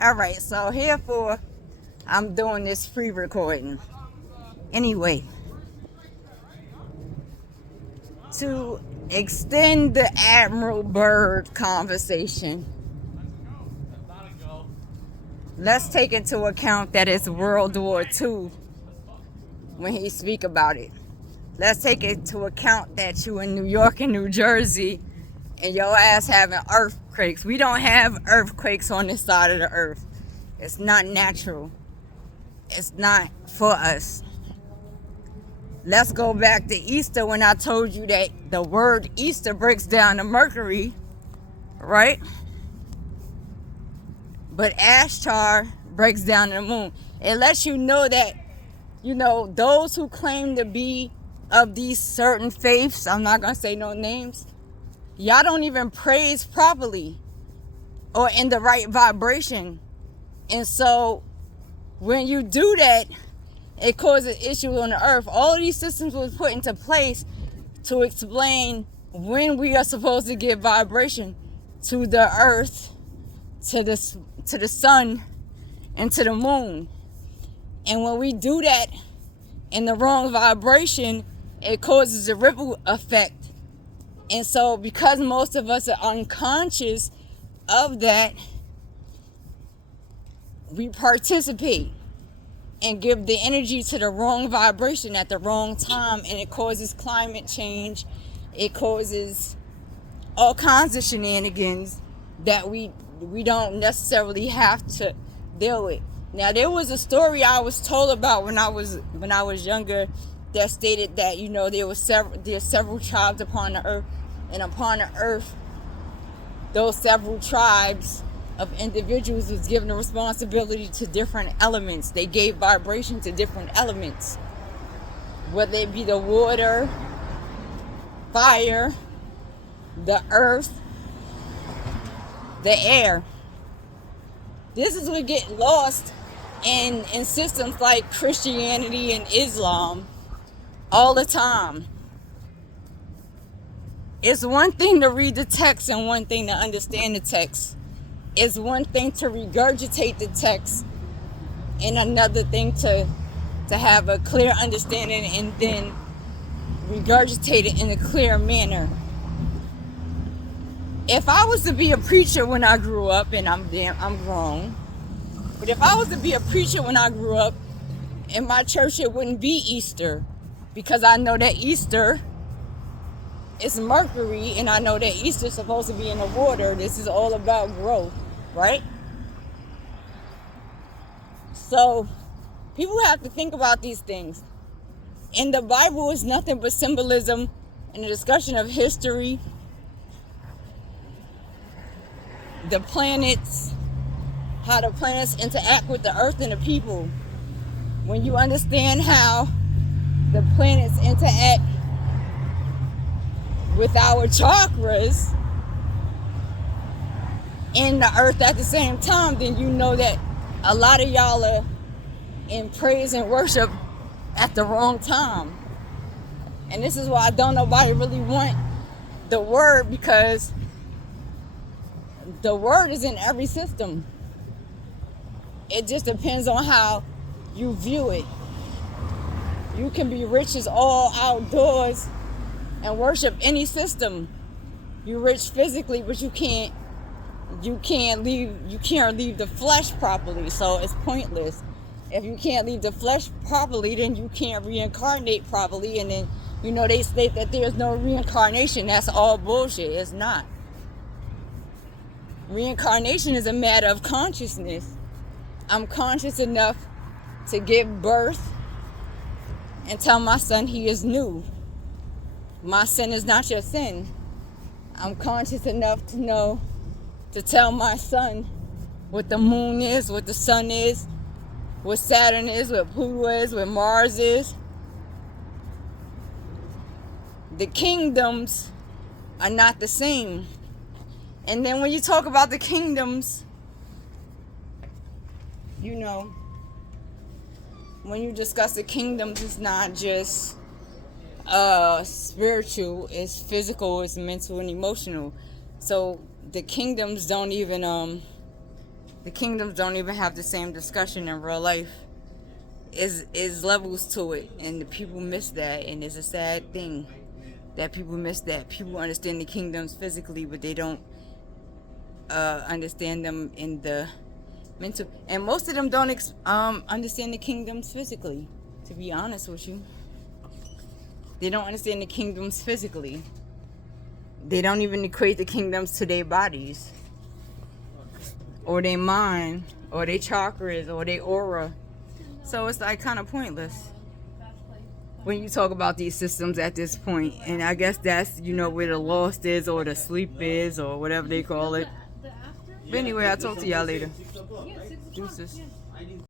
Alright, so herefore, I'm doing this free recording. Anyway, to extend the Admiral Byrd conversation, let's take into account that it's World War II when he speak about it. Let's take into account that you in New York and New Jersey and your ass having earthquakes. We don't have earthquakes on this side of the earth. It's not natural. It's not for us. Let's go back to Easter when I told you that the word Easter breaks down to Mercury, right? But Ashtar breaks down to the moon. It lets you know that, those who claim to be of these certain faiths, I'm not going to say no names, y'all don't even praise properly or in the right vibration. And so when you do that, it causes issues on the earth. All of these systems was put into place to explain when we are supposed to give vibration to the earth, to the sun, and to the moon. And when we do that in the wrong vibration, it causes a ripple effect. And so because most of us are unconscious of that, we participate and give the energy to the wrong vibration at the wrong time, and it causes climate change. It causes all kinds of shenanigans that we don't necessarily have to deal with. Now, there was a story I was told about when I was younger that stated that there's several tribes upon the earth, and upon the earth, those several tribes of individuals was given a responsibility to different elements. They gave vibration to different elements, whether it be the water, fire, the earth, the air. This is what get lost in systems like Christianity and Islam all the time. It's one thing to read the text and one thing to understand the text. It's one thing to regurgitate the text and another thing to have a clear understanding and then regurgitate it in a clear manner. If I was to be a preacher when I grew up, and I'm grown, but if I was to be a preacher when I grew up, in my church it wouldn't be Easter, because I know that Easter is Mercury, and I know that Easter's supposed to be in the water. This is all about growth, right? So people have to think about these things. In the Bible is nothing but symbolism and a discussion of history, the planets, how the planets interact with the earth and the people. When you understand how the planets interact with our chakras in the earth at the same time, then you know that a lot of y'all are in praise and worship at the wrong time. And this is why don't nobody really want the word, because the word is in every system. It just depends on how you view it. You can be rich as all outdoors and worship any system. You're rich physically, but you can't leave the flesh properly, so it's pointless. If you can't leave the flesh properly, then you can't reincarnate properly, and then they state that there's no reincarnation. That's all bullshit. It's not. Reincarnation is a matter of consciousness. I'm conscious enough to give birth and tell my son he is new. My sin is not your sin. I'm conscious enough to know to tell my son what the moon is, what the sun is, what Saturn is, what Pluto is, what Mars is. The kingdoms are not the same. And then when you talk about the kingdoms, when you discuss the kingdoms, it's not just spiritual, it's physical, it's mental and emotional. So the kingdoms don't even The kingdoms don't even have the same discussion in real life. Is levels to it, and the people miss that, and it's a sad thing that people miss that. People understand the kingdoms physically, but they don't understand them in the mental. And most of them don't understand the kingdoms physically. To be honest with you, they don't understand the kingdoms physically. They don't even equate the kingdoms to their bodies, or their mind, or their chakras, or their aura. So it's like kind of pointless when you talk about these systems at this point. And I guess that's, you know, where the lost is, or the sleep is, or whatever they call it. But anyway, I'll talk to y'all later. Deuces.